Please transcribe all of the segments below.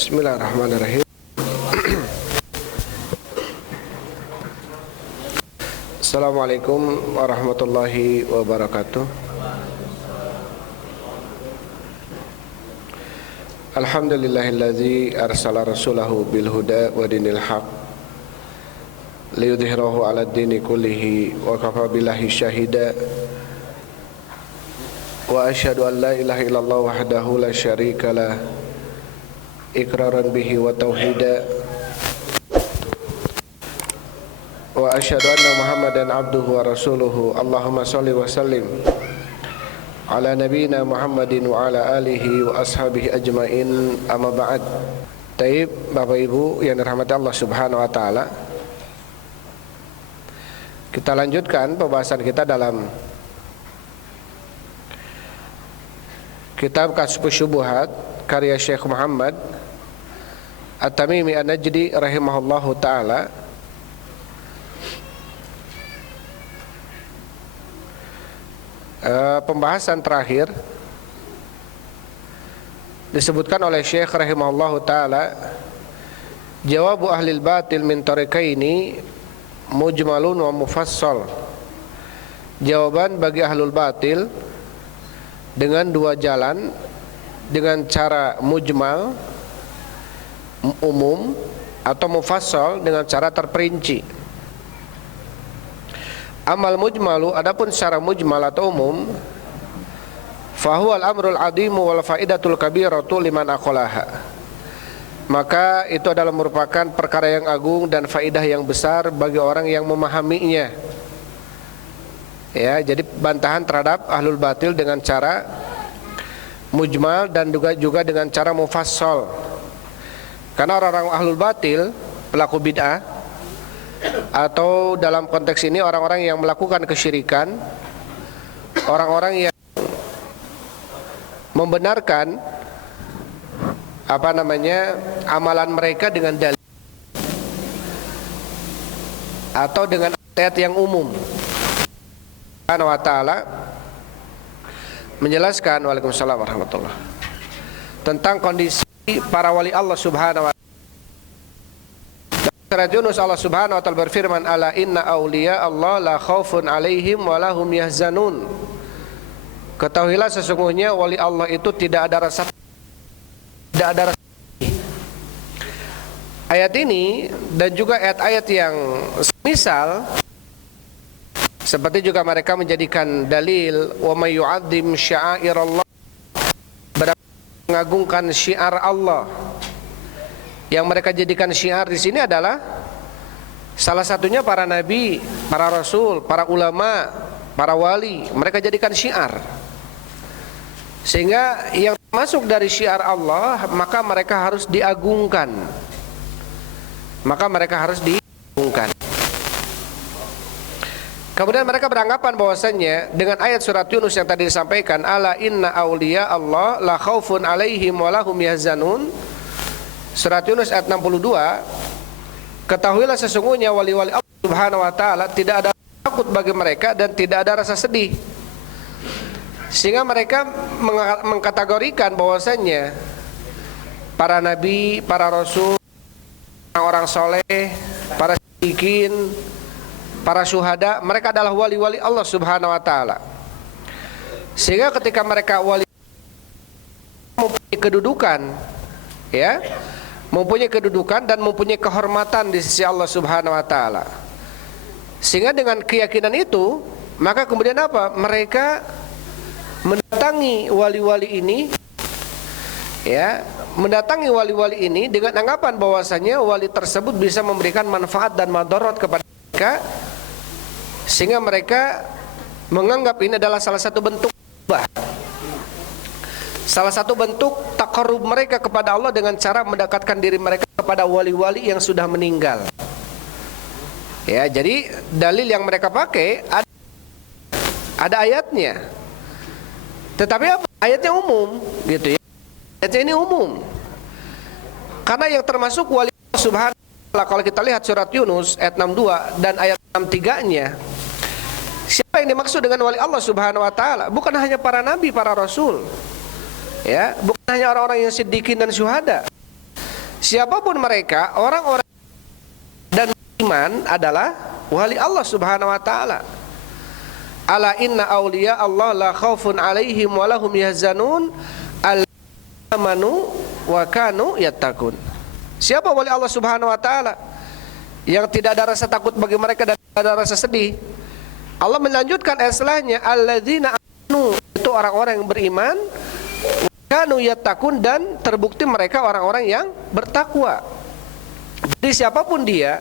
Bismillahirrahmanirrahim. Assalamualaikum warahmatullahi wabarakatuh. Alhamdulillahilladzi arsala rasulahu bil huda wa dinil haq liyudhhirahu 'alad dini kullihi wa kafa billahi syahida. Wa asyhadu an la ilaha illallah wahdahu la syarikalah iqraran bihi wa tauhida. Wa asyhadu anna Muhammadan abduhu wa rasuluhu. Allahumma shalli wa sallim ala nabiyyina Muhammadin wa ala alihi wa ashabihi ajmain, amma ba'd. Taib, Bapak Ibu yang dirahmati Allah Subhanahu wa taala, kita lanjutkan pembahasan kita dalam kitab Kashfus Syubuhat karya Syekh Muhammad At-Tamimi An-Najdi rahimahullahu ta'ala. Pembahasan terakhir disebutkan oleh Syekh rahimahullahu ta'ala, jawabu ahlil batil min tariqaini mujmalun wa mufassal. Jawaban bagi ahlul batil dengan dua jalan, dengan cara mujmal umum atau mufassal dengan cara terperinci. Amal mujmalu, adapun secara mujmal atau umum, fahuwal amrul adimu wal faidatul kabiratu liman aqalaha, maka itu adalah merupakan perkara yang agung dan faidah yang besar bagi orang yang memahaminya. Ya, jadi bantahan terhadap ahlul batil dengan cara mujmal dan juga dengan cara mufassal. Karena orang-orang ahlul batil, pelaku bid'ah, atau dalam konteks ini orang-orang yang melakukan kesyirikan, orang-orang yang membenarkan amalan mereka dengan dalil atau dengan ayat yang umum. Allah Subhanahu wa taala menjelaskan, waalaikumsalam warahmatullah, tentang kondisi para wali Allah Subhanahu wa taala. Surat Yunus, Allah Subhanahu wa taala berfirman, ala inna awliya Allah la khaufun alaihim wa lahum yahzanun. Ketahuilah sesungguhnya wali Allah itu tidak ada rasa. Ayat ini dan juga ayat-ayat yang semisal, seperti juga mereka menjadikan dalil wa may yu'azzim sya'airallah, mengagungkan syiar Allah. Yang mereka jadikan syiar di sini adalah salah satunya para nabi, para rasul, para ulama, para wali. Mereka jadikan syiar, sehingga yang masuk dari syiar Allah maka mereka harus diagungkan. Kemudian mereka beranggapan bahwasannya dengan ayat surat Yunus yang tadi disampaikan, ala inna awliya Allah la khaufun alaihim wa lahum yahzanun, surat Yunus ayat 62, ketahuilah sesungguhnya wali-wali Allah Subhanahu wa taala tidak ada takut bagi mereka dan tidak ada rasa sedih. Sehingga mereka mengkategorikan bahwasannya para nabi, para rasul, orang soleh, para siddiqin, para syuhada, mereka adalah wali-wali Allah Subhanahu wa taala. Sehingga ketika mereka wali mempunyai kedudukan, ya, mempunyai kedudukan dan mempunyai kehormatan di sisi Allah Subhanahu wa taala. Sehingga dengan keyakinan itu, maka kemudian apa? Mereka mendatangi wali-wali ini, ya, mendatangi wali-wali ini dengan anggapan bahwasanya wali tersebut bisa memberikan manfaat dan madarat kepada mereka, sehingga mereka menganggap ini adalah salah satu bentuk Salah satu bentuk taqarrub mereka kepada Allah dengan cara mendekatkan diri mereka kepada wali-wali yang sudah meninggal. Ya, jadi dalil yang mereka pakai ada ayatnya. Tetapi apa? Ayatnya umum, gitu ya. Ayatnya ini umum. Karena yang termasuk wali Allah Subhanahu wa ta'ala, kalau kita lihat surat Yunus ayat 62 dan ayat 63-nya, siapa yang dimaksud dengan wali Allah Subhanahu wa ta'ala? Bukan hanya para nabi, para rasul. Ya, bukan hanya orang-orang yang siddiqin dan syuhada. Siapapun mereka, orang-orang dan iman adalah wali Allah Subhanahu wa ta'ala. Ala inna awliya Allah la khaufun alaihim wa lahum yahzanun amanu wa kanu yattaqun. Siapa wali Allah Subhanahu wa ta'ala? Yang tidak ada rasa takut bagi mereka dan tidak ada rasa sedih. Allah melanjutkan ayat setelahnya, alladzina amanu, itu orang-orang yang beriman, kanu yattaqun, dan terbukti mereka orang-orang yang bertakwa. Jadi siapapun dia,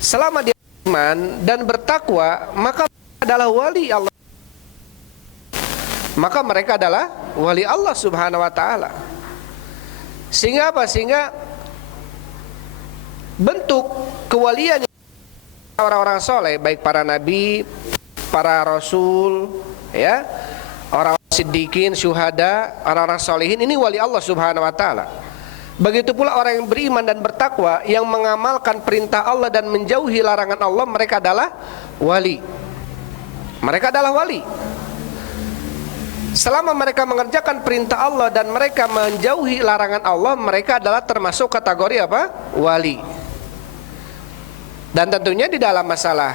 selama dia beriman dan bertakwa, maka adalah wali Allah. Maka mereka adalah wali Allah Subhanahu wa ta'ala. Sehingga apa? Sehingga bentuk kewalian orang-orang soleh, baik para nabi, para rasul, ya, orang siddiqin, syuhada, orang-orang solehin, ini wali Allah Subhanahu wa ta'ala. Begitu pula orang yang beriman dan bertakwa, yang mengamalkan perintah Allah dan menjauhi larangan Allah, mereka adalah wali. Mereka adalah wali. Selama mereka mengerjakan perintah Allah dan mereka menjauhi larangan Allah, mereka adalah termasuk kategori apa? Wali. Dan tentunya di dalam masalah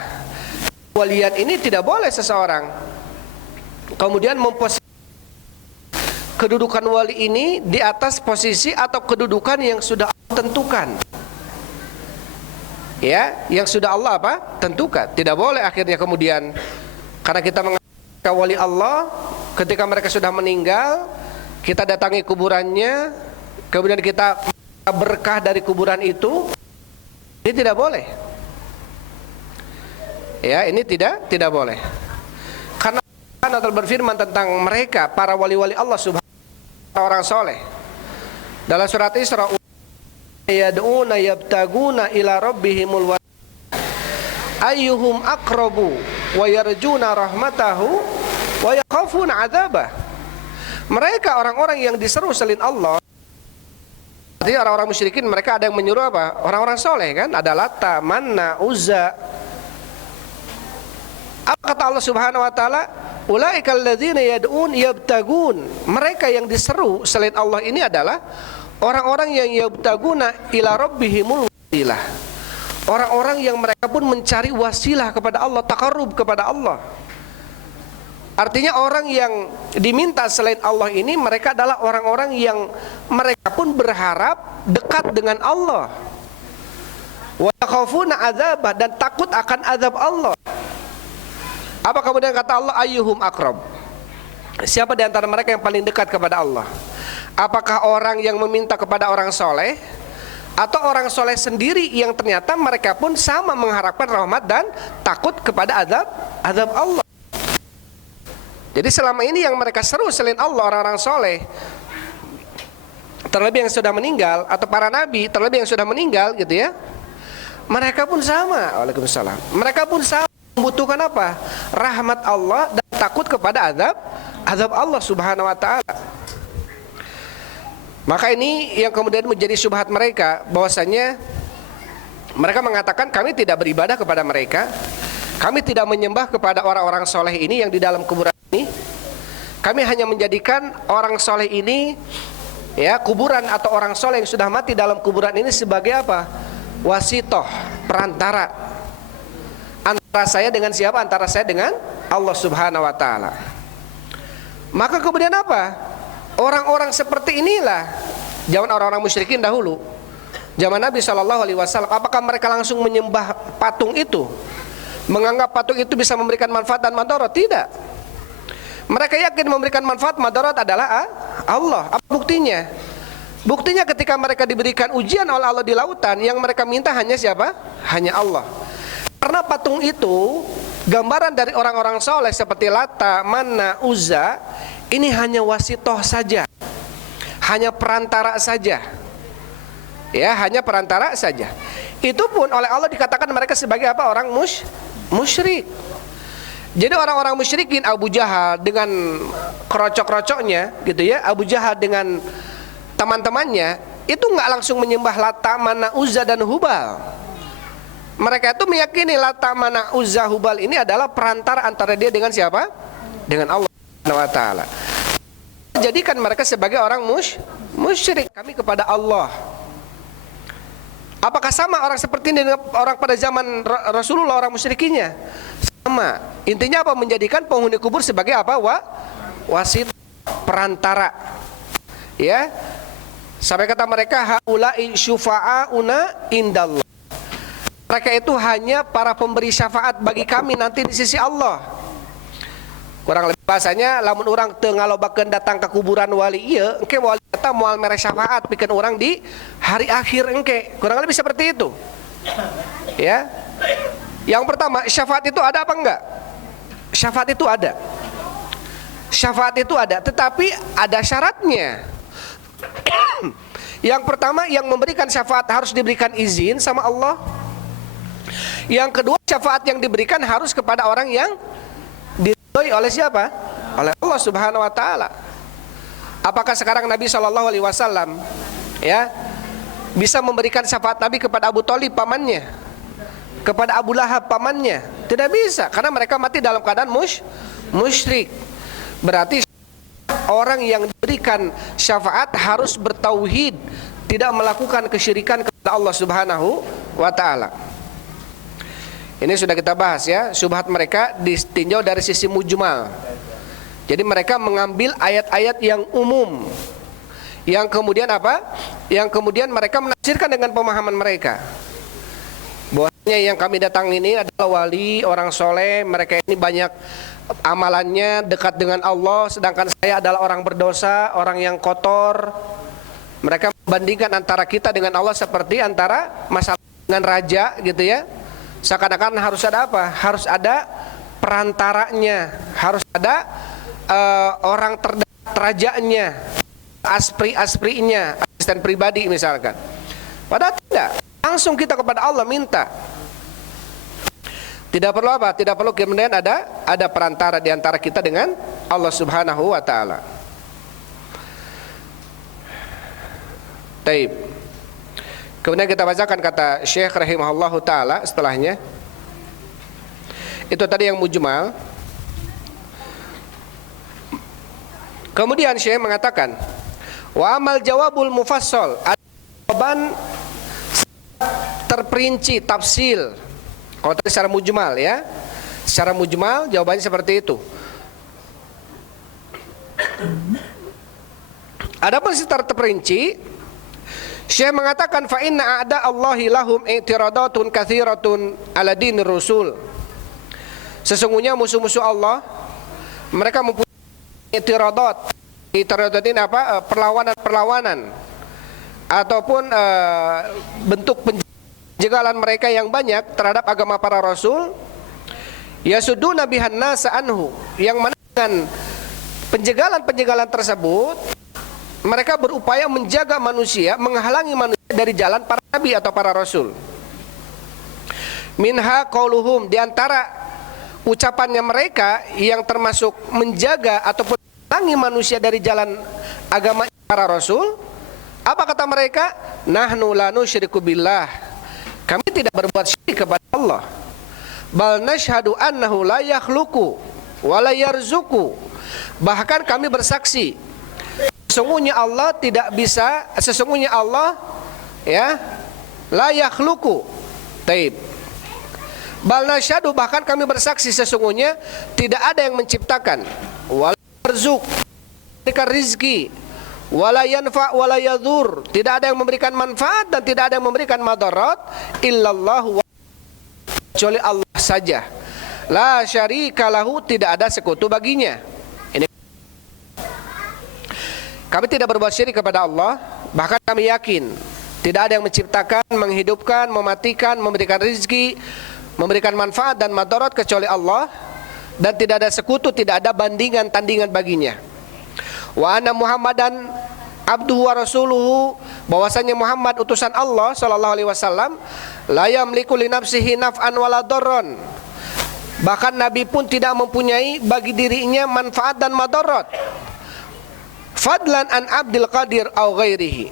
walian ini tidak boleh seseorang kemudian memposisikan kedudukan wali ini di atas posisi atau kedudukan yang sudah Allah tentukan. Ya, yang sudah Allah apa? Tentukan. Tidak boleh akhirnya kemudian karena kita mengatakan wali Allah, ketika mereka sudah meninggal, kita datangi kuburannya, kemudian kita berkah dari kuburan itu. Ini tidak boleh. Ya, ini tidak boleh. Karena Allah berfirman tentang mereka, para wali-wali Allah Subhanahu wa ta'ala, orang soleh. Dalam surat Isra, yad'una yabtaguna ila rabbihimul ayyuhum aqrabu wa yarjuna rahmatahu wa yakhafuna adzabah. Mereka orang-orang yang diseru selain Allah. Artinya orang-orang musyrikin, mereka ada yang menyuruh apa? Orang-orang soleh kan? Ada Lata, Manna, Uzza. Apa kata Allah Subhanahu wa ta'ala? Ulaikal ladzina yad'un yabtagun. Mereka yang diseru selain Allah ini adalah orang-orang yang yabtaguna ila rabbihimul wasilah. Orang-orang yang mereka pun mencari wasilah kepada Allah, taqarrub kepada Allah. Artinya orang yang diminta selain Allah ini, mereka adalah orang-orang yang mereka pun berharap dekat dengan Allah. Wa yakhafuna adzabah, dan takut akan azab Allah. Apa kemudian kata Allah? Ayyuhum aqrab. Siapa di antara mereka yang paling dekat kepada Allah? Apakah orang yang meminta kepada orang soleh, atau orang soleh sendiri yang ternyata mereka pun sama mengharapkan rahmat dan takut kepada azab Allah? Jadi selama ini yang mereka seru selain Allah, orang-orang soleh, terlebih yang sudah meninggal, atau para nabi, terlebih yang sudah meninggal, gitu ya, mereka pun sama. Waalaikumsalam. Mereka pun sama membutuhkan apa? Rahmat Allah dan takut kepada azab Allah Subhanahu wa ta'ala. Maka ini yang kemudian menjadi syubhat mereka, bahwasanya mereka mengatakan kami tidak beribadah kepada mereka, kami tidak menyembah kepada orang-orang soleh ini yang di dalam kuburan ini, kami hanya menjadikan orang soleh ini, ya, kuburan atau orang soleh yang sudah mati dalam kuburan ini sebagai apa? Wasitoh, perantara antara saya dengan siapa? Antara saya dengan Allah Subhanahu wa ta'ala. Maka kemudian apa? Orang-orang seperti inilah zaman orang-orang musyrikin dahulu, zaman Nabi SAW. Apakah mereka langsung menyembah patung itu, menganggap patung itu bisa memberikan manfaat dan madarat? Tidak. Mereka yakin memberikan manfaat madarat adalah Allah. Apa buktinya? Buktinya ketika mereka diberikan ujian oleh Allah di lautan, yang mereka minta hanya siapa? Hanya Allah. Karena patung itu gambaran dari orang-orang soleh seperti Lata, Manna, Uzza, ini hanya wasitoh saja. hanya perantara saja. Ya, hanya perantara saja. Itu pun oleh Allah dikatakan mereka sebagai apa? Orang musyrik. Jadi orang-orang musyrikin, Abu Jahal dengan kerocok-kerocoknya gitu ya, Abu Jahal dengan teman-temannya itu nggak langsung menyembah Lata, Mana, Uzza dan Hubal. Mereka itu meyakini Lata, Mana, Uzza, Hubal ini adalah perantara antara dia dengan siapa? Dengan Allah Subhanahu wa taala. Jadikan mereka sebagai orang musyrik. Kami kepada Allah. Apakah sama orang seperti ini dengan orang pada zaman Rasulullah, orang musyrikinya? Sama. Intinya apa? Menjadikan penghuni kubur sebagai apa? Wasit, perantara. Ya. Sampai kata mereka, haula'i syufa'auna indallah. Mereka itu hanya para pemberi syafaat bagi kami nanti di sisi Allah. Kurang lebih bahasanya, lamun orang teu ngalobakeun datang ke kuburan wali ieu, engke wali eta moal mere syafaat pikeun orang di hari akhir engke. Kurang lebih seperti itu. Ya. Yang pertama, syafaat itu ada apa enggak? Syafaat itu ada. Syafaat itu ada, tetapi ada syaratnya. Yang pertama, yang memberikan syafaat harus diberikan izin sama Allah. Yang kedua, syafaat yang diberikan harus kepada orang yang diridhoi oleh siapa? Oleh Allah Subhanahu wa taala. Apakah sekarang Nabi sallallahu alaihi wasallam ya bisa memberikan syafaat Nabi kepada Abu Thalib pamannya? Kepada Abu Lahab pamannya? Tidak bisa, karena mereka mati dalam keadaan musyrik. Berarti orang yang diberikan syafaat harus bertauhid, tidak melakukan kesyirikan kepada Allah Subhanahu wa taala. Ini sudah kita bahas ya, syubhat mereka ditinjau dari sisi mujmal. Jadi mereka mengambil ayat-ayat yang umum, yang kemudian apa? Yang kemudian mereka menafsirkan dengan pemahaman mereka. Bahwasanya yang kami datang ini adalah wali, orang soleh, mereka ini banyak amalannya, dekat dengan Allah, sedangkan saya adalah orang berdosa, orang yang kotor. Mereka membandingkan antara kita dengan Allah seperti antara masalah dengan raja gitu ya. Seakan-akan harus ada apa? Harus ada perantaranya, harus ada orang terdekat rajanya, aspri-asprinya, asisten pribadi misalkan. Padahal tidak, langsung kita kepada Allah minta. Tidak perlu apa? Tidak perlu kemudian ada perantara di antara kita dengan Allah Subhanahu wa taala. Taib. Kemudian kita bacakan kata Syekh rahimahullahu taala setelahnya. Itu tadi yang mujmal. Kemudian Syekh mengatakan, wa amal jawabul mufassal, jawaban terperinci, tafsil. Kalau tadi secara mujmal ya, secara mujmal jawabannya seperti itu. Adapun secara terperinci, Syekh mengatakan fa inna a'da Allahi lahum i'tiradatun katsiratun ala dinir rasul. Sesungguhnya musuh-musuh Allah mereka mempunyai i'tiradat. I'tiradat ini apa? Perlawanan-perlawanan ataupun bentuk penjagalan mereka yang banyak terhadap agama para rasul. Yasudduna bihan nasa anhu, yang mana dengan penjagalan-penjagalan tersebut mereka berupaya menjaga manusia, menghalangi manusia dari jalan para nabi atau para rasul. Minha qauluhum, di antara ucapannya mereka yang termasuk menjaga ataupun menghalangi manusia dari jalan agama para rasul. Apa kata mereka? Nahnu la nusyriku billah, kami tidak berbuat syirik kepada Allah. Bal nashhadu annahu la yakhluqu wa la yarzuqu, bahkan kami bersaksi sesungguhnya Allah tidak bisa, sesungguhnya Allah ya la yakhluqu. Taib. Bal nashhadu, bahkan kami bersaksi sesungguhnya tidak ada yang menciptakan, wala yarzuq, memberikan rizki, wala yanfa wala yadur, tidak ada yang memberikan manfaat dan tidak ada yang memberikan madarat, illallahu, kecuali Allah saja. La syarika lahu, tidak ada sekutu baginya. Ini kami tidak berbuat syirik kepada Allah, bahkan kami yakin tidak ada yang menciptakan, menghidupkan, mematikan, memberikan rizki, memberikan manfaat dan madarat kecuali Allah, dan tidak ada sekutu, tidak ada bandingan tandingan baginya. Wa anna Muhammadan abduhu wa rasuluhu, bahwasanya Muhammad utusan Allah sallallahu alaihi wasallam, la yamliku li nafsihi naf'an wala darran. Bahkan Nabi pun tidak mempunyai bagi dirinya manfaat dan madarat. Fadlan an Abdul Qadir au ghairihi.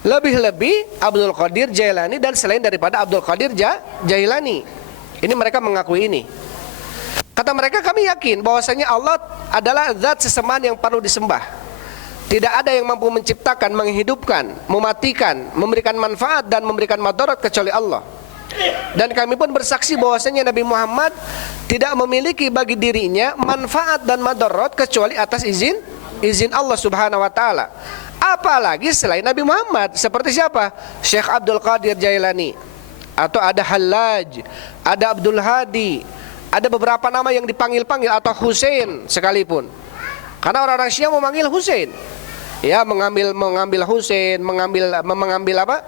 Lebih-lebih Abdul Qadir Jailani dan selain daripada Abdul Qadir Jailani. Ini mereka mengakui ini. Kata mereka, kami yakin bahwasanya Allah adalah zat sesembahan yang perlu disembah. Tidak ada yang mampu menciptakan, menghidupkan, mematikan, memberikan manfaat dan memberikan madarat kecuali Allah. Dan kami pun bersaksi bahwasanya Nabi Muhammad tidak memiliki bagi dirinya manfaat dan madarat kecuali atas izin Allah Subhanahu wa taala. Apalagi selain Nabi Muhammad, seperti siapa? Syekh Abdul Qadir Jailani, atau ada Hallaj, ada Abdul Hadi, ada beberapa nama yang dipanggil-panggil, atau Husain sekalipun. Karena orang-orang Syiah memanggil Husain. Ya, mengambil Husain, mengambil apa?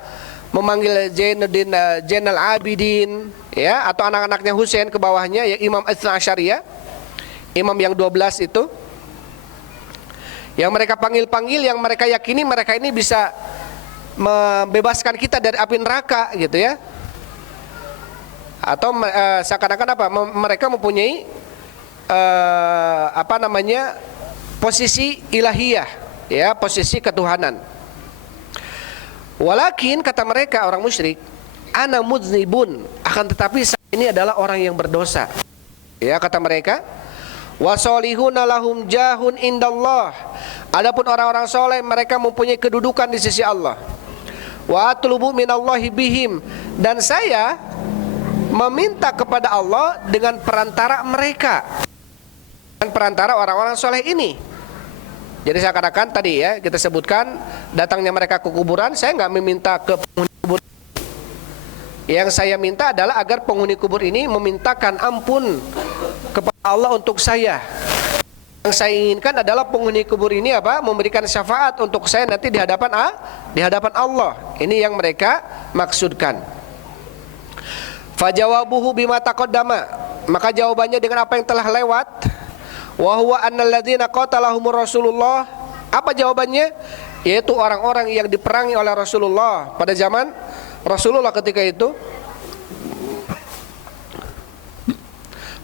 Memanggil Zainuddin Zainal Abidin, ya, atau anak-anaknya Husain ke bawahnya, ya, Imam Itsna Asyariyah, imam yang 12 itu. Yang mereka panggil-panggil, yang mereka yakini mereka ini bisa membebaskan kita dari api neraka, gitu ya. Atau seakan-akan apa? Mereka mempunyai posisi ilahiyah, ya, posisi ketuhanan. Walakin kata mereka orang musyrik, ana mudzibun, akan tetapi saya ini adalah orang yang berdosa. Ya, kata mereka, wasolihuna lahum jahun indallah. Adapun orang-orang soleh mereka mempunyai kedudukan di sisi Allah. Wa atlubu minallahi bihim, dan saya meminta kepada Allah dengan perantara mereka, dengan perantara orang-orang soleh ini. Jadi seakan-akan tadi, ya, kita sebutkan datangnya mereka ke kuburan, saya nggak meminta ke penghuni kubur. Yang saya minta adalah agar penghuni kubur ini memintakan ampun kepada Allah untuk saya. Yang saya inginkan adalah penghuni kubur ini apa? Memberikan syafaat untuk saya nanti di hadapan Allah. Ini yang mereka maksudkan. Fajawabuhu bima taqaddama, maka jawabannya dengan apa yang telah lewat. Wa huwa annal ladzina qatalahumur Rasulullah. Apa jawabannya? Yaitu orang-orang yang diperangi oleh Rasulullah pada zaman Rasulullah ketika itu.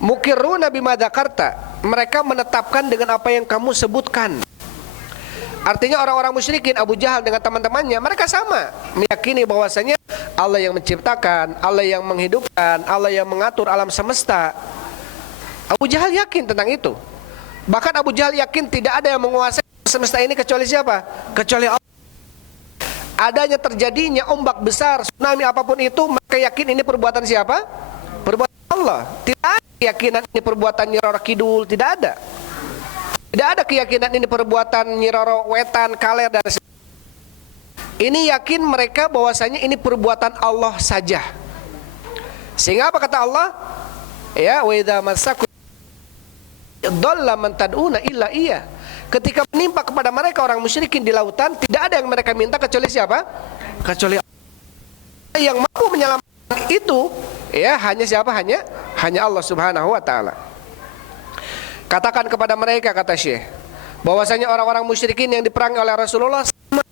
Mukirruna bima dzakarta, mereka menetapkan dengan apa yang kamu sebutkan. Artinya orang-orang musyrikin, Abu Jahal dengan teman-temannya, mereka sama meyakini bahwasanya Allah yang menciptakan, Allah yang menghidupkan, Allah yang mengatur alam semesta. Abu Jahal yakin tentang itu. Bahkan Abu Jahal yakin tidak ada yang menguasai semesta ini kecuali siapa? Kecuali Allah. Adanya terjadinya ombak besar, tsunami apapun itu, mereka yakin ini perbuatan siapa? Perbuatan Allah. Tidak ada keyakinan ini perbuatan Nyi Roro Kidul, tidak ada. Tidak ada keyakinan ini perbuatan Nyi Roro Wetan, Kaler, dan ini yakin mereka bahwasanya ini perbuatan Allah saja. Sehingga apa kata Allah? Ya, wa idza massakum dhalla man tad'una illa iya. Ketika menimpa kepada mereka orang musyrikin di lautan, tidak ada yang mereka minta kecuali siapa? Kecuali Allah. Yang mampu menyelamatkan itu, ya, hanya siapa? Hanya Allah Subhanahu wa taala. Katakan kepada mereka, kata Syekh, bahwasanya orang-orang musyrikin yang diperangi oleh Rasulullah sama.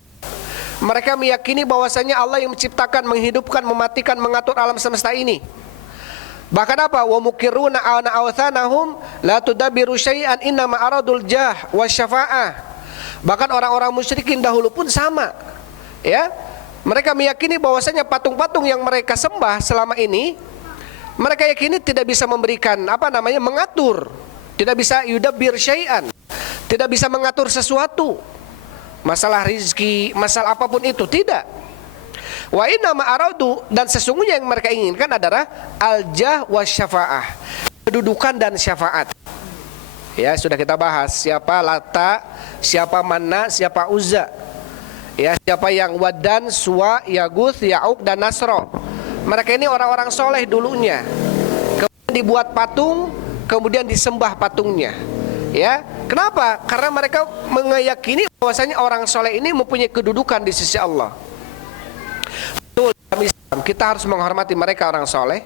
Mereka meyakini bahwasanya Allah yang menciptakan, menghidupkan, mematikan, mengatur alam semesta ini. Bahkan apa? Wa mukirruna ana awthanahum la tudabbiru syai'an innama aradul jah wasyafa'ah. Bahkan orang-orang musyrikin dahulu pun sama. Ya. Mereka meyakini bahwasanya patung-patung yang mereka sembah selama ini, mereka yakini tidak bisa memberikan mengatur, tidak bisa yudabbir syai'an, tidak bisa mengatur sesuatu. Masalah rizki, masalah apapun itu, tidak. Wa inna ma'aradu, dan sesungguhnya yang mereka inginkan adalah al-jah wa syafa'ah, kedudukan dan syafaat. Ya, sudah kita bahas siapa Lata, siapa Manna, siapa Uzza. Ya, siapa yang Wadan, Suwa, Yaguth, Ya'uq, dan Nasro. Mereka ini orang-orang soleh dulunya. Kemudian dibuat patung, kemudian disembah patungnya. Ya, kenapa? Karena mereka meyakini bahwasanya orang soleh ini mempunyai kedudukan di sisi Allah. Betul, dalam Islam kita harus menghormati mereka orang soleh.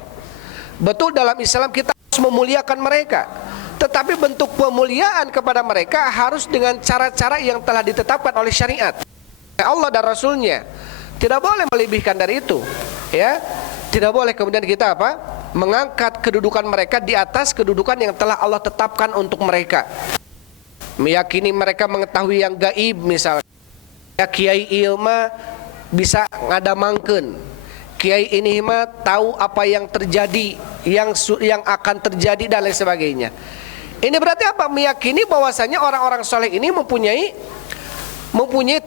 Betul, dalam Islam kita harus memuliakan mereka. Tetapi bentuk pemuliaan kepada mereka harus dengan cara-cara yang telah ditetapkan oleh syariat. Allah dan Rasulnya. Tidak boleh melebihkan dari itu, ya. Tidak boleh kemudian kita mengangkat kedudukan mereka di atas kedudukan yang telah Allah tetapkan untuk mereka. Meyakini mereka mengetahui yang gaib misalnya. Ya, kiai ilma bisa ngadamangkeun. Kiai ini mah tahu apa yang terjadi, yang akan terjadi dan lain sebagainya. Ini berarti apa? Meyakini bahwasanya orang-orang soleh ini mempunyai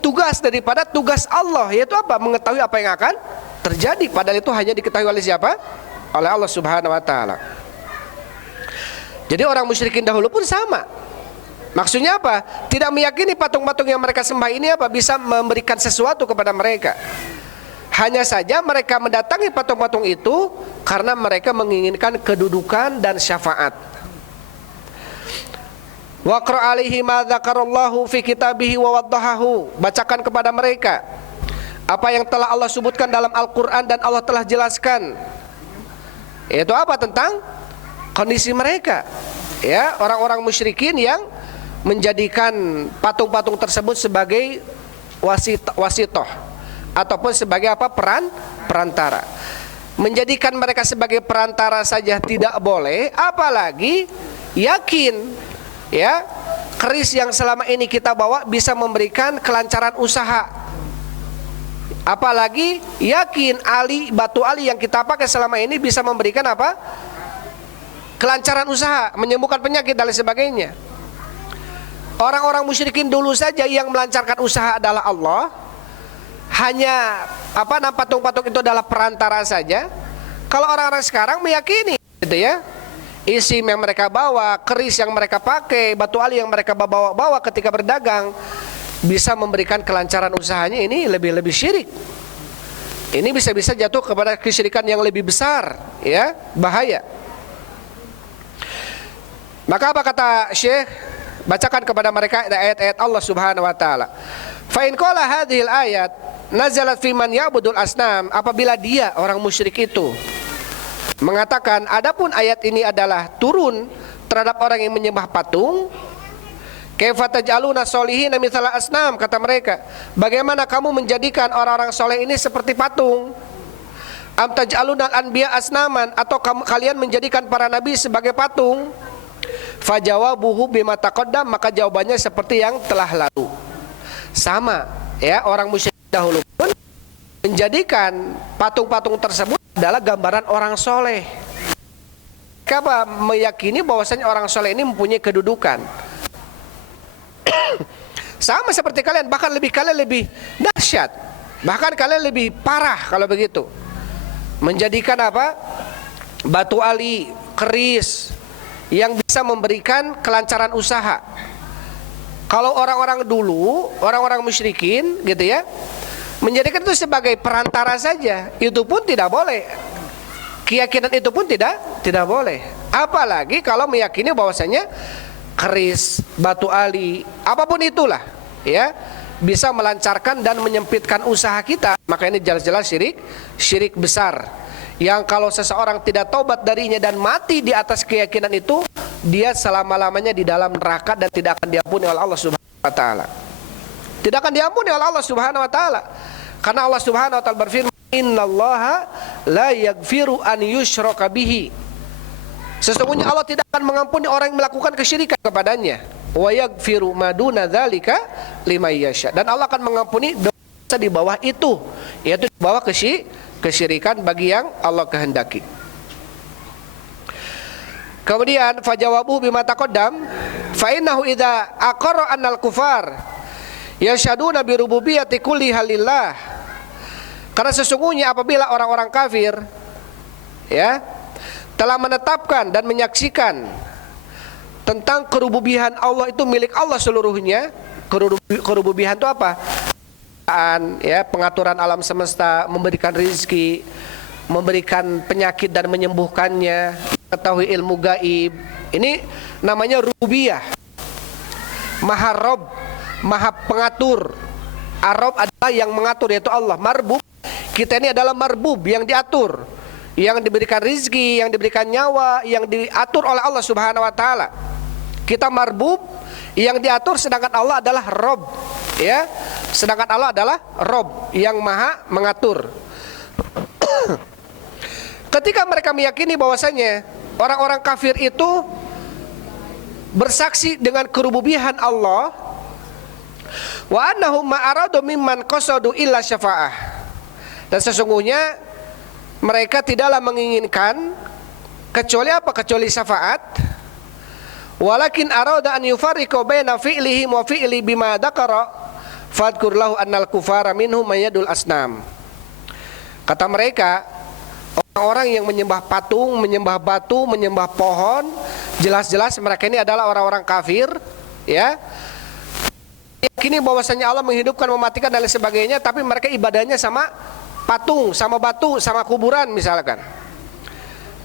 tugas daripada tugas Allah, yaitu apa? Mengetahui apa yang akan terjadi. Padahal itu hanya diketahui oleh siapa? Oleh Allah Subhanahu wa taala. Jadi orang musyrikin dahulu pun sama. Maksudnya apa? Tidak meyakini patung-patung yang mereka sembah ini bisa memberikan sesuatu kepada mereka. Hanya saja mereka mendatangi patung-patung itu karena mereka menginginkan kedudukan dan syafaat. Waqra' alaihi ma dzakarallahu fi kitabihi wa waddahahu. Bacakan kepada mereka apa yang telah Allah sebutkan dalam Al-Qur'an dan Allah telah jelaskan. Itu apa? Tentang kondisi mereka. Ya, orang-orang musyrikin yang menjadikan patung-patung tersebut sebagai wasitoh ataupun sebagai perantara. Menjadikan mereka sebagai perantara saja tidak boleh, apalagi yakin, ya, keris yang selama ini kita bawa bisa memberikan kelancaran usaha. Apalagi yakin batu ali yang kita pakai selama ini bisa memberikan kelancaran usaha, menyembuhkan penyakit dan lain sebagainya. Orang-orang musyrikin dulu saja yang melancarkan usaha adalah Allah. Hanya patung-patung itu adalah perantara saja. Kalau orang-orang sekarang meyakini, gitu ya, isim yang mereka bawa, keris yang mereka pakai, batu ali yang mereka bawa ketika berdagang bisa memberikan kelancaran usahanya, ini lebih syirik. Ini bisa jatuh kepada kesyirikan yang lebih besar, ya, bahaya. Maka apa kata Syekh? Bacakan kepada mereka ayat-ayat Allah Subhanahu wa taala. Fa in qala hadhil ayat nazalat fi man ya'budul asnam. Apabila dia orang musyrik itu mengatakan adapun ayat ini adalah turun terhadap orang yang menyembah patung, kaifa taj'aluna solihina mitsala asnam, kata mereka, bagaimana kamu menjadikan orang-orang soleh ini seperti patung? Am taj'aluna al-anbiya asnaman, atau kalian menjadikan para nabi sebagai patung? Fajawabuhu bima taqaddam, maka jawabannya seperti yang telah lalu. Sama, ya, orang musyrik dahulu pun menjadikan patung-patung tersebut adalah gambaran orang soleh. Mereka meyakini bahwasanya orang soleh ini mempunyai kedudukan. Sama seperti kalian, bahkan kalian lebih dahsyat, bahkan kalian lebih parah kalau begitu. Menjadikan batu ali, keris yang bisa memberikan kelancaran usaha. Kalau orang-orang dulu, orang-orang musyrikin, gitu ya, menjadikan itu sebagai perantara saja, itu pun tidak boleh. Keyakinan itu pun tidak boleh. Apalagi kalau meyakini bahwasanya keris, batu ali, apapun itulah, ya, bisa melancarkan dan menyempitkan usaha kita, maka ini jelas-jelas syirik besar. Yang kalau seseorang tidak taubat darinya dan mati di atas keyakinan itu, dia selama-lamanya di dalam neraka dan tidak akan diampuni oleh Allah Subhanahu wa taala. Tidak akan diampuni oleh Allah Subhanahu wa taala. Karena Allah Subhanahu wa taala berfirman, "Innallaha la yaghfiru an yushraka bihi." Sesungguhnya Allah tidak akan mengampuni orang yang melakukan kesyirikan kepadanya. Wa yaghfiru ma duna dzalika liman yasha. Dan Allah akan mengampuni dosa di bawah itu, yaitu di bawah kesyirikan bagi yang Allah kehendaki. Kemudian fajawabu bima taqaddam fa innahu idza aqarra annal kufar yashhaduna bi rububiyyati kulli halillah. Karena sesungguhnya apabila orang-orang kafir, ya, telah menetapkan dan menyaksikan tentang kerububihan Allah itu milik Allah seluruhnya. Kerububihan itu apa? Ya, pengaturan alam semesta, memberikan rizki, memberikan penyakit dan menyembuhkannya, mengetahui ilmu gaib. Ini namanya rububiyah. Maha Rob, Maha pengatur. Ar-Rob adalah yang mengatur, yaitu Allah. Marbub, kita ini adalah marbub, yang diatur, yang diberikan rizki, yang diberikan nyawa, yang diatur oleh Allah Subhanahu wa taala. Kita marbub, yang diatur, sedangkan Allah adalah Rob. Ya, sedangkan Allah adalah Rabb yang maha mengatur. Ketika mereka meyakini bahwasanya orang-orang kafir itu bersaksi dengan kerububihan Allah, wa annahum ma aradu mimman qasadu illa syafa'ah, dan sesungguhnya mereka tidaklah menginginkan kecuali apa? Kecuali syafaat. Walakin arada an yufarriqu baina fi'lihi wa fi'li bima dzakara fadkur lahu annal kufara minhum mayadul asnam. Kata mereka, orang-orang yang menyembah patung, menyembah batu, menyembah pohon, jelas-jelas mereka ini adalah orang-orang kafir, ya. Yakini bahwasanya Allah menghidupkan, mematikan dan lain sebagainya, tapi mereka ibadahnya sama patung, sama batu, sama kuburan misalkan.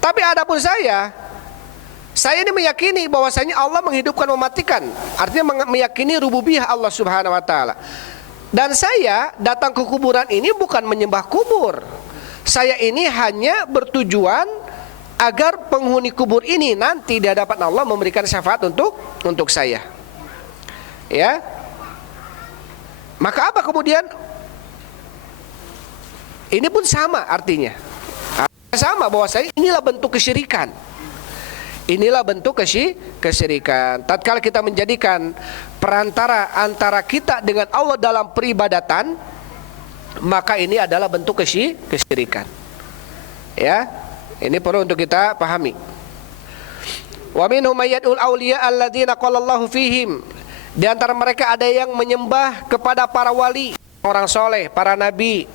Tapi adapun saya ini meyakini bahwasanya Allah menghidupkan, mematikan, artinya meyakini rububiyah Allah Subhanahu wa taala. Dan saya datang ke kuburan ini bukan menyembah kubur. Saya ini hanya bertujuan agar penghuni kubur ini nanti di hadapan Allah memberikan syafaat untuk saya. Ya. Maka apa kemudian? Ini pun sama artinya. Sama bahwasanya inilah bentuk kesyirikan. Inilah bentuk kesyirikan. Tatkala kita menjadikan perantara antara kita dengan Allah dalam peribadatan, maka ini adalah bentuk kesyirikan. Ya, ini perlu untuk kita pahami. Wa minhum mayyadul awliya alladzina qala Allahu fihim. Di antara mereka ada yang menyembah kepada para wali, orang soleh, para nabi,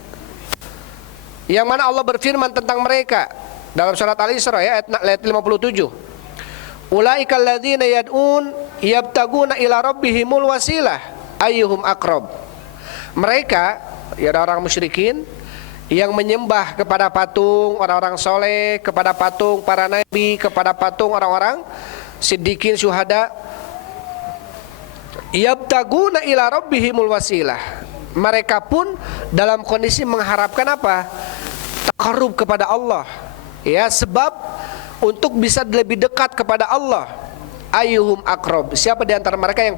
yang mana Allah berfirman tentang mereka dalam surat Al-Isra ya, ayat 57. Ulaika alladzina yad'un yabtaguna ila rabbihimul wasilah ayyuhum aqrab. Mereka, ya, orang musyrikin yang menyembah kepada patung orang-orang soleh, kepada patung para nabi, kepada patung orang-orang siddiqin, syuhada. Yabtaguna ila rabbihimul wasilah. Mereka pun dalam kondisi mengharapkan apa? Taqarrub kepada Allah. Ya, sebab untuk bisa lebih dekat kepada Allah. Ayyuhum aqrab. Siapa di antara mereka yang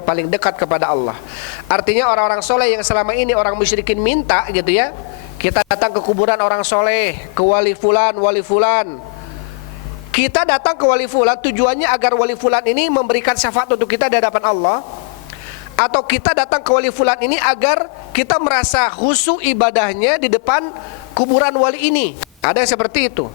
paling dekat kepada Allah? Artinya orang-orang soleh yang selama ini orang musyrikin minta gitu ya. Kita datang ke kuburan orang soleh, ke wali fulan. Kita datang ke wali fulan tujuannya agar wali fulan ini memberikan syafaat untuk kita di hadapan Allah, atau kita datang ke wali fulan ini agar kita merasa khusyuk ibadahnya di depan kuburan wali ini. Ada yang seperti itu.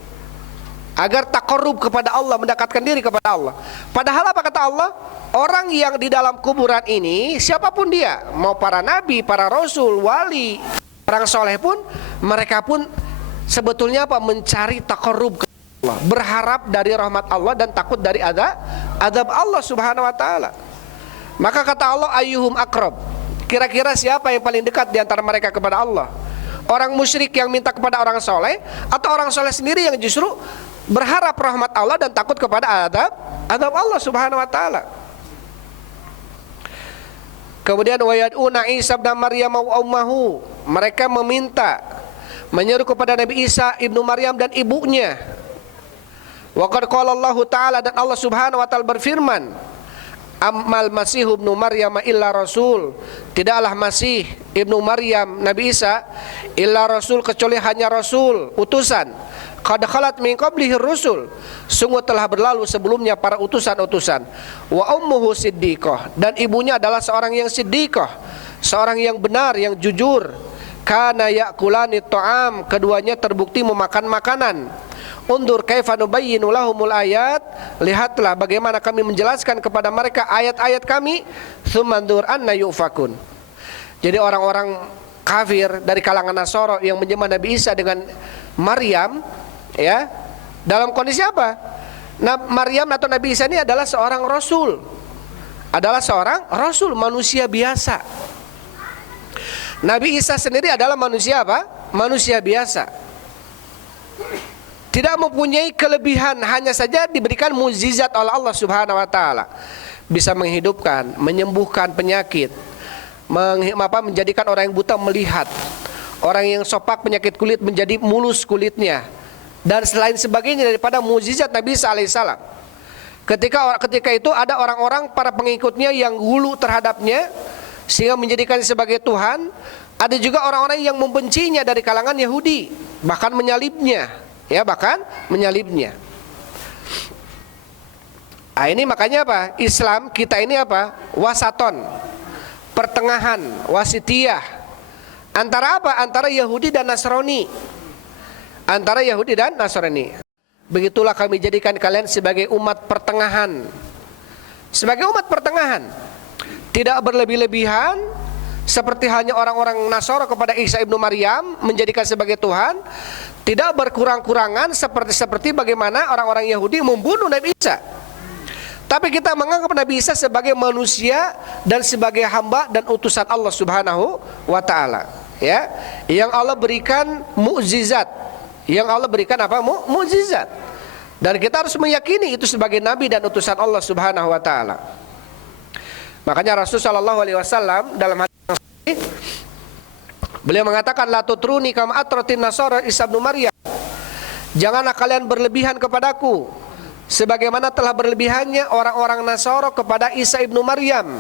Agar taqarrub kepada Allah, mendekatkan diri kepada Allah. Padahal apa kata Allah? Orang yang di dalam kuburan ini, siapapun dia, mau para nabi, para rasul, wali, orang soleh pun, mereka pun sebetulnya apa? Mencari taqarrub kepada Allah, berharap dari rahmat Allah dan takut dari azab Allah Subhanahu wa taala. Maka kata Allah, ayyuhum aqrab. Kira-kira siapa yang paling dekat di antara mereka kepada Allah? Orang musyrik yang minta kepada orang soleh, atau orang soleh sendiri yang justru berharap rahmat Allah dan takut kepada azab Allah Subhanahu wa taala. Kemudian wayad'una Isa ibn Maryam wa ummuhu. Mereka menyeru kepada Nabi Isa ibnu Maryam dan ibunya. Wa qad qala Allah taala, dan Allah Subhanahu wa taala berfirman, Ammal Masih ibnu Maryam illa rasul. Tidaklah Masih ibnu Maryam, Nabi Isa, illa rasul, kecuali hanya rasul, utusan. Qad khalat min qablihi rusul. Sungguh telah berlalu sebelumnya para utusan-utusan. Wa ummuhu siddiqah, dan ibunya adalah seorang yang siddiqah, seorang yang benar, yang jujur. Kana ya'kulani ta'am, keduanya terbukti memakan makanan. Undur kaifa nubayyinu lahumul ayat, lihatlah bagaimana kami menjelaskan kepada mereka ayat-ayat kami. Tsumandur anna yufakun. Jadi orang-orang kafir dari kalangan Nasara yang menyembah Nabi Isa dengan Maryam, ya, dalam kondisi apa? Maryam atau Nabi Isa ini adalah seorang rasul. Adalah seorang rasul, manusia biasa. Nabi Isa sendiri adalah manusia apa? Manusia biasa. Tidak mempunyai kelebihan, hanya saja diberikan mukjizat oleh Allah Subhanahu wa taala. Bisa menghidupkan, menyembuhkan penyakit, menjadikan orang yang buta melihat, orang yang sopak penyakit kulit menjadi mulus kulitnya, dan selain sebagainya daripada mukjizat Nabi Isa alaihissalam. Ketika itu ada orang-orang para pengikutnya yang hulu terhadapnya, sehingga menjadikan sebagai Tuhan. Ada juga orang-orang yang membencinya dari kalangan Yahudi, bahkan menyalibnya, ya, bahkan menyalibnya. Nah, ini makanya apa? Islam kita ini apa? Wasaton, pertengahan, wasitiyah. Antara apa? Antara Yahudi dan Nasrani. Antara Yahudi dan Nasrani. Begitulah kami jadikan kalian sebagai umat pertengahan. Sebagai umat pertengahan, tidak berlebih-lebihan seperti halnya orang-orang Nasara kepada Isa ibnu Maryam menjadikan sebagai Tuhan, tidak berkurang-kurangan seperti bagaimana orang-orang Yahudi membunuh Nabi Isa. Tapi kita menganggap Nabi Isa sebagai manusia dan sebagai hamba dan utusan Allah Subhanahu wa taala, ya, yang Allah berikan mukjizat. Yang Allah berikan apa? Mukjizat. Dan kita harus meyakini itu sebagai nabi dan utusan Allah Subhanahu wa taala. Makanya Rasul sallallahu alaihi wasallam dalam hadis beliau mengatakan, la tutruni kama atratin nasara Isa ibnu Maryam. Janganlah kalian berlebihan kepadaku sebagaimana telah berlebihannya orang-orang Nasara kepada Isa ibnu Maryam.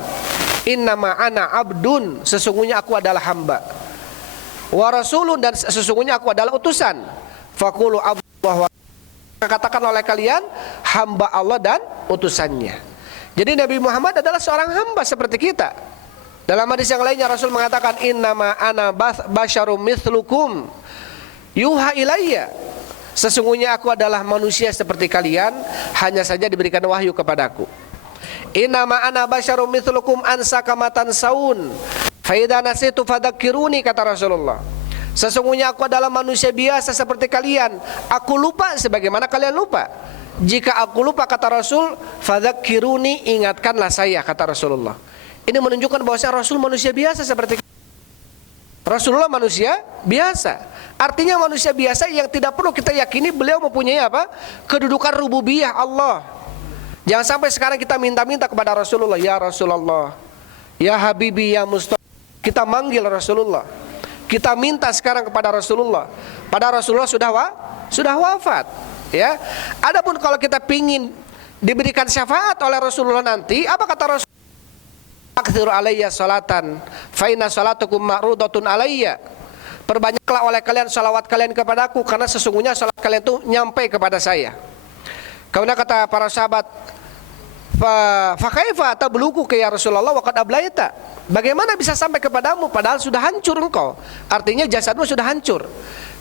Innama ana abdun, sesungguhnya aku adalah hamba. Wa rasulun, dan sesungguhnya aku adalah utusan. Faqulu abdullah wa, katakan oleh kalian hamba Allah dan utusannya. Jadi Nabi Muhammad adalah seorang hamba seperti kita. Dalam hadis yang lainnya Rasul mengatakan, innama ana basyarum mithlukum yuha ilayya. Sesungguhnya aku adalah manusia seperti kalian, hanya saja diberikan wahyu kepadaku. Innama ana basyarum mithlukum ansa kama tansaun fa idza nasitu fadzakkiruni, kata Rasulullah. Sesungguhnya aku adalah manusia biasa seperti kalian, aku lupa sebagaimana kalian lupa. Jika aku lupa, kata Rasul, fadzakkiruni, ingatkanlah saya, kata Rasulullah. Ini menunjukkan bahwa Rasul manusia biasa seperti Rasulullah, manusia biasa. Artinya manusia biasa yang tidak perlu kita yakini beliau mempunyai apa? Kedudukan rububiyah Allah. Jangan sampai sekarang kita minta-minta kepada Rasulullah, ya Rasulullah, ya Habibi, ya Mustafa. Kita manggil Rasulullah. Kita minta sekarang kepada Rasulullah. Padahal Rasulullah sudah wafat. Ya. Adapun kalau kita pingin diberikan syafaat oleh Rasulullah nanti, apa kata Rasul? Aktsiru alayya salatan fa inna salatukum ma'rudatun alayya. Perbanyaklah oleh kalian salawat kalian kepadaku, karena sesungguhnya salat kalian itu nyampe kepada saya. Kemudian kata para sahabat, fa kaifa tabluku ya Rasulullah wa qad ablaita. Bagaimana bisa sampai kepadamu padahal sudah hancur engkau? Artinya jasadmu sudah hancur.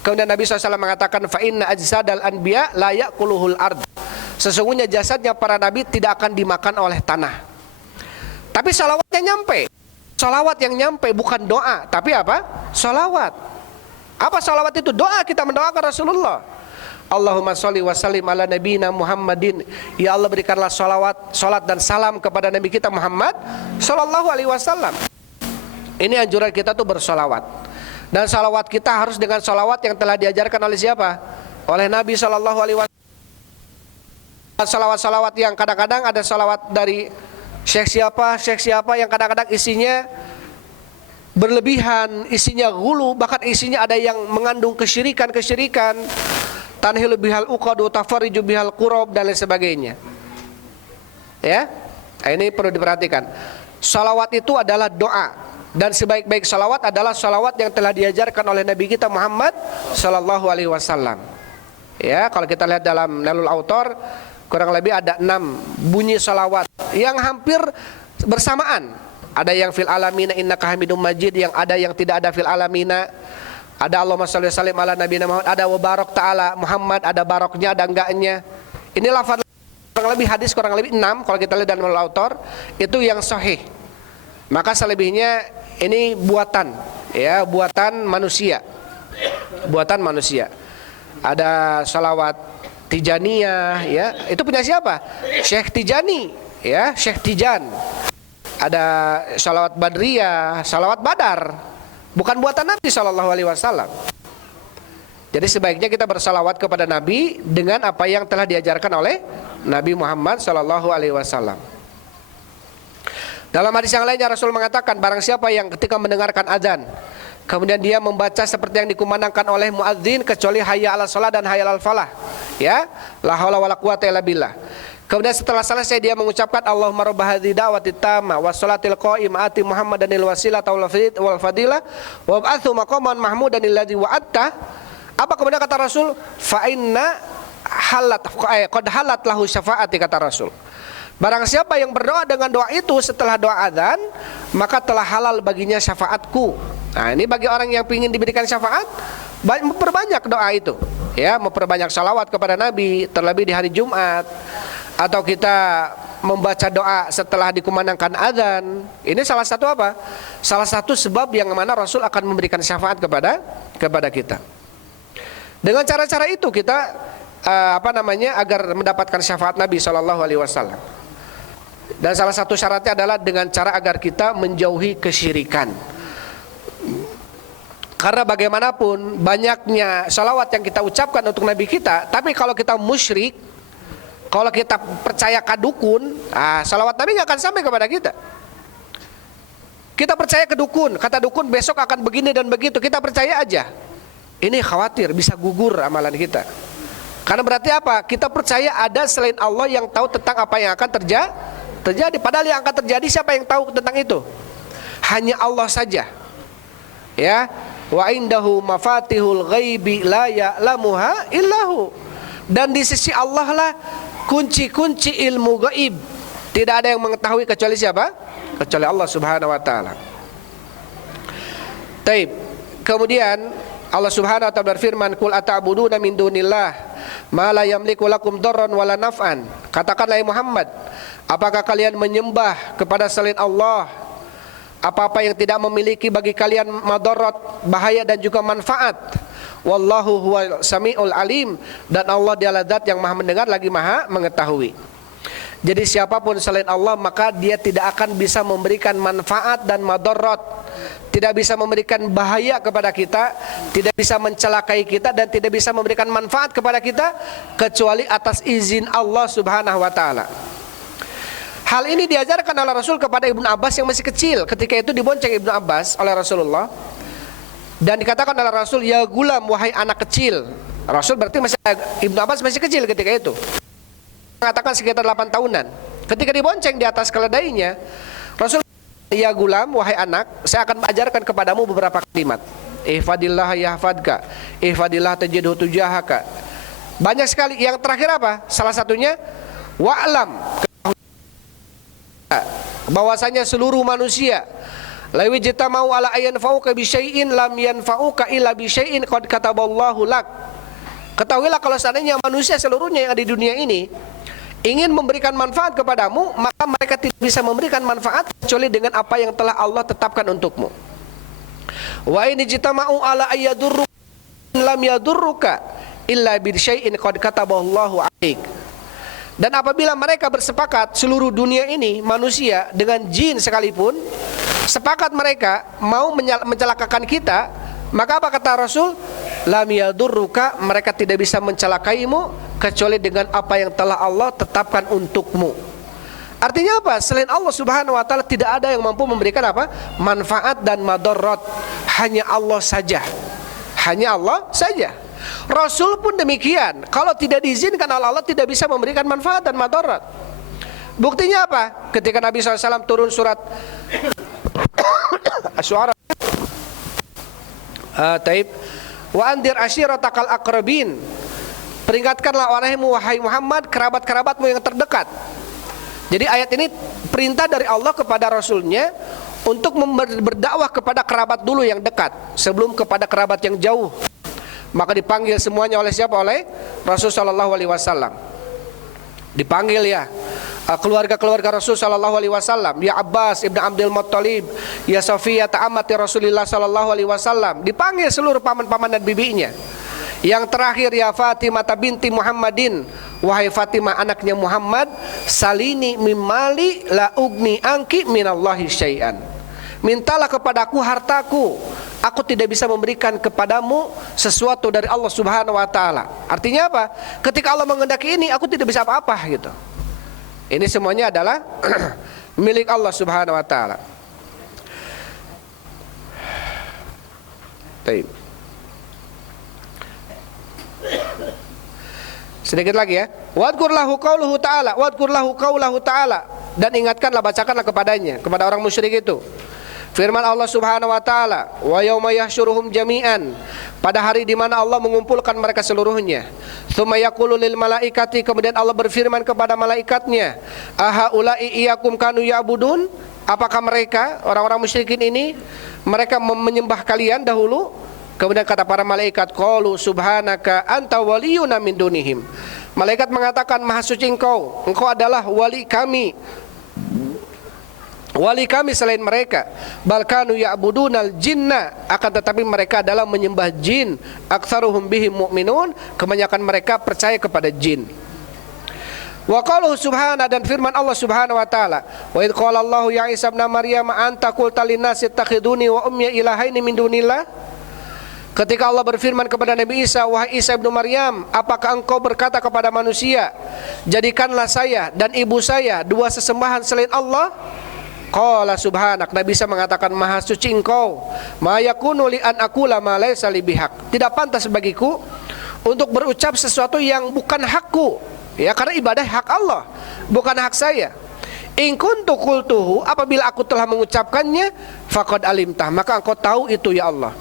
Kemudian Nabi SAW mengatakan, fa inna ajsadal anbiya la ya'kuluhul ard. Sesungguhnya jasadnya para nabi tidak akan dimakan oleh tanah. Tapi salawatnya nyampe. Salawat yang nyampe bukan doa, tapi apa? Salawat. Apa salawat itu? Doa, kita mendoakan Rasulullah. Allahumma sholli wa sallim ala nabiyina Muhammadin. Ya Allah, berikanlah salat dan salam kepada Nabi kita Muhammad sallallahu alaihi wasallam. Ini anjuran kita tuh bersalawat. Dan salawat kita harus dengan salawat yang telah diajarkan oleh siapa? Oleh Nabi sallallahu alaihi wasallam. Salawat-salawat yang kadang-kadang ada salawat dari syekh siapa yang kadang-kadang isinya berlebihan, isinya ghulu, bahkan isinya ada yang mengandung kesyirikan, tanhilu bihal uqadu, tafarriju bihal qurab, dan lain sebagainya. Ya, ini perlu diperhatikan. Salawat itu adalah doa, dan sebaik-baik salawat adalah salawat yang telah diajarkan oleh Nabi kita Muhammad sallallahu alaihi wasallam. Ya, kalau kita lihat dalam Nailul Autor, kurang lebih ada 6 bunyi salawat yang hampir bersamaan. Ada yang fil alamina innaka hamidum majid, yang ada yang tidak ada fil alamina. Ada Allahumma shalli wa sallim ala nabiyina Muhammad, ada wa barak ta'ala Muhammad, ada baroknya, ada enggaknya. Ini lafaz kurang lebih hadis kurang lebih 6 kalau kita lihat dalam autor itu yang sahih. Maka selebihnya ini buatan, ya, buatan manusia. Buatan manusia. Ada salawat Tijaniyah, ya, itu punya siapa? Syekh Tijani, ya, Syekh Tijan. Ada salawat Badriyah, salawat Badar, bukan buatan Nabi Shallallahu Alaihi Wasallam. Jadi sebaiknya kita bersalawat kepada Nabi dengan apa yang telah diajarkan oleh Nabi Muhammad Shallallahu Alaihi Wasallam. Dalam hadis yang lainnya Rasul mengatakan, barang siapa yang ketika mendengarkan azan kemudian dia membaca seperti yang dikumandangkan oleh muadzin kecuali hayya 'alas shalah dan hayya 'alal falah, ya, la haula wala quwata illa billah. Kemudian setelah selesai dia mengucapkan Allahumma rabb hadhihi da'wati tamma wassalatil qa'imah ati Muhammadanil wasilata wal fadilah wa ba'athu maqaman mahmudanil ladzi wa'atta. Apa kemudian kata Rasul? Fa inna qad halat lahu syafaati, kata Rasul. Barang siapa yang berdoa dengan doa itu setelah doa adzan, maka telah halal baginya syafaatku. Nah, ini bagi orang yang ingin diberikan syafaat, memperbanyak doa itu. Ya, memperbanyak salawat kepada Nabi, terlebih di hari Jumat. Atau kita membaca doa setelah dikumandangkan adzan. Ini salah satu apa? Salah satu sebab yang mana Rasul akan memberikan syafaat kepada kita. Dengan cara-cara itu kita agar mendapatkan syafaat Nabi SAW. Dan salah satu syaratnya adalah dengan cara agar kita menjauhi kesyirikan. Karena bagaimanapun banyaknya salawat yang kita ucapkan untuk Nabi kita, tapi kalau kita musyrik, kalau kita percaya kadukun, salawat Nabi nggak akan sampai kepada kita. Kita percaya ke dukun, kata dukun besok akan begini dan begitu, kita percaya aja. Ini khawatir bisa gugur amalan kita. Karena berarti apa? Kita percaya ada selain Allah yang tahu tentang apa yang akan terjadi. Padahal yang akan terjadi siapa yang tahu tentang itu? Hanya Allah saja. Ya, wa indahu mafatihul ghaibi la ya'lamuha illahu. Dan di sisi Allah lah kunci-kunci ilmu gaib. Tidak ada yang mengetahui kecuali siapa? Kecuali Allah Subhanahu wa taala. Taib. Kemudian Allah Subhanahu wa taala berfirman, "Qul ata'buduna min dunillah ma la yamliku lakum darran wala naf'an." Katakanlah Muhammad, apakah kalian menyembah kepada selain Allah apa-apa yang tidak memiliki bagi kalian madarat, bahaya dan juga manfaat? Wallahu huwal samiul alim, dan Allah dialah zat yang maha mendengar lagi maha mengetahui. Jadi siapapun selain Allah maka dia tidak akan bisa memberikan manfaat dan madarat, tidak bisa memberikan bahaya kepada kita, tidak bisa mencelakai kita, dan tidak bisa memberikan manfaat kepada kita kecuali atas izin Allah Subhanahu wa taala. Hal ini diajarkan oleh Rasul kepada Ibnu Abbas yang masih kecil. Ketika itu dibonceng Ibnu Abbas oleh Rasulullah, dan dikatakan oleh Rasul, ya gulam, wahai anak kecil. Rasul berarti Ibnu Abbas masih kecil ketika itu, mengatakan sekitar 8 tahunan. Ketika dibonceng di atas keledainya, Rasul, ya gulam, wahai anak, saya akan mengajarkan kepadamu beberapa kalimat. Ihfadillah yahfadka, ihfadillah tajidhu tujahaka. Banyak sekali. Yang terakhir apa? Salah satunya wa'lam, bahwasanya seluruh manusia lawi jitamau ala ayanfa'uka bi syai'in lam yanfa'uka illa bi syai'in qad kataballahu lak. Ketahuilah kalau seandainya manusia seluruhnya yang ada di dunia ini ingin memberikan manfaat kepadamu, maka mereka tidak bisa memberikan manfaat kecuali dengan apa yang telah Allah tetapkan untukmu. Wa in jitamau ala ayadurruka lam yadurruka illa bi syai'in qad kataballahu alaik. Dan apabila mereka bersepakat, seluruh dunia ini manusia dengan jin sekalipun sepakat mereka mau mencelakakan kita, maka apa kata Rasul? Lam yadurruka, mereka tidak bisa mencelakaimu kecuali dengan apa yang telah Allah tetapkan untukmu. Artinya apa? Selain Allah Subhanahu wa taala tidak ada yang mampu memberikan apa? Manfaat dan madarat. Hanya Allah saja. Hanya Allah saja. Rasul pun demikian. Kalau tidak diizinkan oleh Allah tidak bisa memberikan manfaat dan madarat. Buktinya apa? Ketika Nabi SAW turun surat Asy-Syu'ara, Taib, wa andir ashiratakal aqrabin, peringatkanlah orangmu wahai Muhammad kerabat-kerabatmu yang terdekat. Jadi ayat ini perintah dari Allah kepada Rasulnya untuk berdakwah kepada kerabat dulu yang dekat sebelum kepada kerabat yang jauh. Maka dipanggil semuanya oleh siapa? Oleh Rasul sallallahu alaihi wasallam. Dipanggil ya keluarga-keluarga Rasul sallallahu alaihi wasallam, ya Abbas ibn Abdul Muttalib, ya Safiyah ta'amati Rasulillah sallallahu alaihi wasallam. Dipanggil seluruh paman-paman dan bibinya. Yang terakhir, ya Fatimah binti Muhammadin, wahai Fatimah anaknya Muhammad, salini mimali la ugni anki minallahi syai'an. Mintalah kepadaku hartaku, aku tidak bisa memberikan kepadamu sesuatu dari Allah Subhanahu wa taala. Artinya apa? Ketika Allah menghendaki ini, aku tidak bisa apa-apa gitu. Ini semuanya adalah milik Allah Subhanahu wa taala. Baik. Sedikit lagi ya. Wadkur lahu qauluhu ta'ala, wadkur lahu qaulahu ta'ala, dan ingatkanlah, bacakanlah kepadanya, kepada orang musyrik itu, firman Allah Subhanahu wa taala, wa yauma yahsyuruhum jami'an, pada hari di mana Allah mengumpulkan mereka seluruhnya. Tsumma yaqulu lil malaikati, kemudian Allah berfirman kepada malaikatnya, aha ulai iyyakum kanu ya'budun, apakah mereka orang-orang musyrikin ini mereka menyembah kalian dahulu? Kemudian kata para malaikat, qalu subhanaka anta waliyuna min dunihim. Malaikat mengatakan, maha suci engkau, engkau adalah wali kami selain mereka. Balkanu ya'budunal jinna, akan tetapi mereka adalah menyembah jin. Aktsaruhum bihim mu'minun, kebanyakan mereka percaya kepada jin. Wa qaluhu subhana, dan firman Allah Subhanahu wa taala, wa idz qala Allahu ya Isa ibn Maryam anta qulta lin-nasi ittakhiduni wa ummi ilahaini min dunillah. Ketika Allah berfirman kepada Nabi Isa, wahai Isa ibnu Maryam, apakah engkau berkata kepada manusia, jadikanlah saya dan ibu saya dua sesembahan selain Allah? Qala subhanak, Nabi Isa mengatakan, maha suci engkau, ma yakunu li an aqula ma laysa li bihaq, tidak pantas bagiku untuk berucap sesuatu yang bukan hakku, ya, karena ibadah hak Allah, bukan hak saya. In kuntu qultuhu, apabila aku telah mengucapkannya, faqad alimtah, maka engkau tahu itu ya Allah.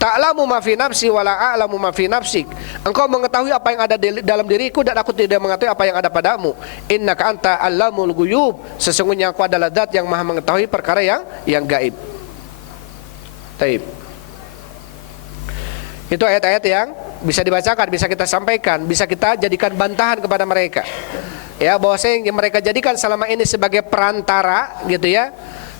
Ta'lamu ma fi nafsi wa la a'lamu ma fi nafsik, engkau mengetahui apa yang ada dalam diriku dan aku tidak mengetahui apa yang ada padamu. Innaka anta allamul ghuyub, sesungguhnya aku adalah zat yang maha mengetahui perkara yang gaib. Taib. Itu ayat-ayat yang bisa dibacakan, bisa kita sampaikan, bisa kita jadikan bantahan kepada mereka, ya, bahwasanya yang mereka jadikan selama ini sebagai perantara, gitu ya.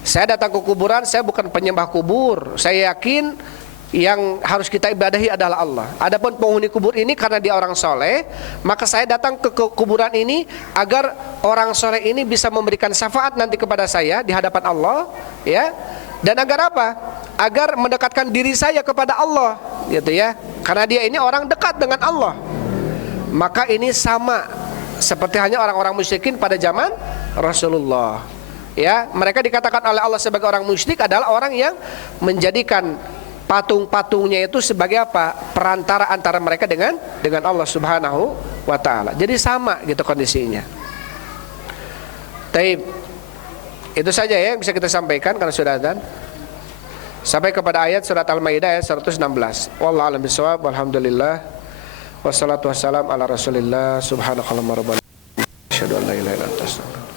Saya datang ke kuburan, saya bukan penyembah kubur, saya yakin yang harus kita ibadahi adalah Allah. Adapun penghuni kubur ini karena dia orang soleh, maka saya datang ke kuburan ini agar orang soleh ini bisa memberikan syafaat nanti kepada saya di hadapan Allah, ya. Dan agar apa? Agar mendekatkan diri saya kepada Allah, gitu ya. Karena dia ini orang dekat dengan Allah. Maka ini sama seperti hanya orang-orang musyrikin pada zaman Rasulullah. Ya, mereka dikatakan oleh Allah sebagai orang musyrik adalah orang yang menjadikan patung-patungnya itu sebagai apa? Perantara antara mereka dengan Allah Subhanahu wa taala. Jadi sama gitu kondisinya. Taib. Itu saja ya yang bisa kita sampaikan karena sudah adzan. Sampai kepada ayat surat Al-Maidah ayat 116. Wallahu a'lam bishawab. Walhamdulillah. Wassalatu wassalamu ala Rasulillah. Subhanakallahumma rabbana asyhadu an la ilaha illa anta astaghfiruka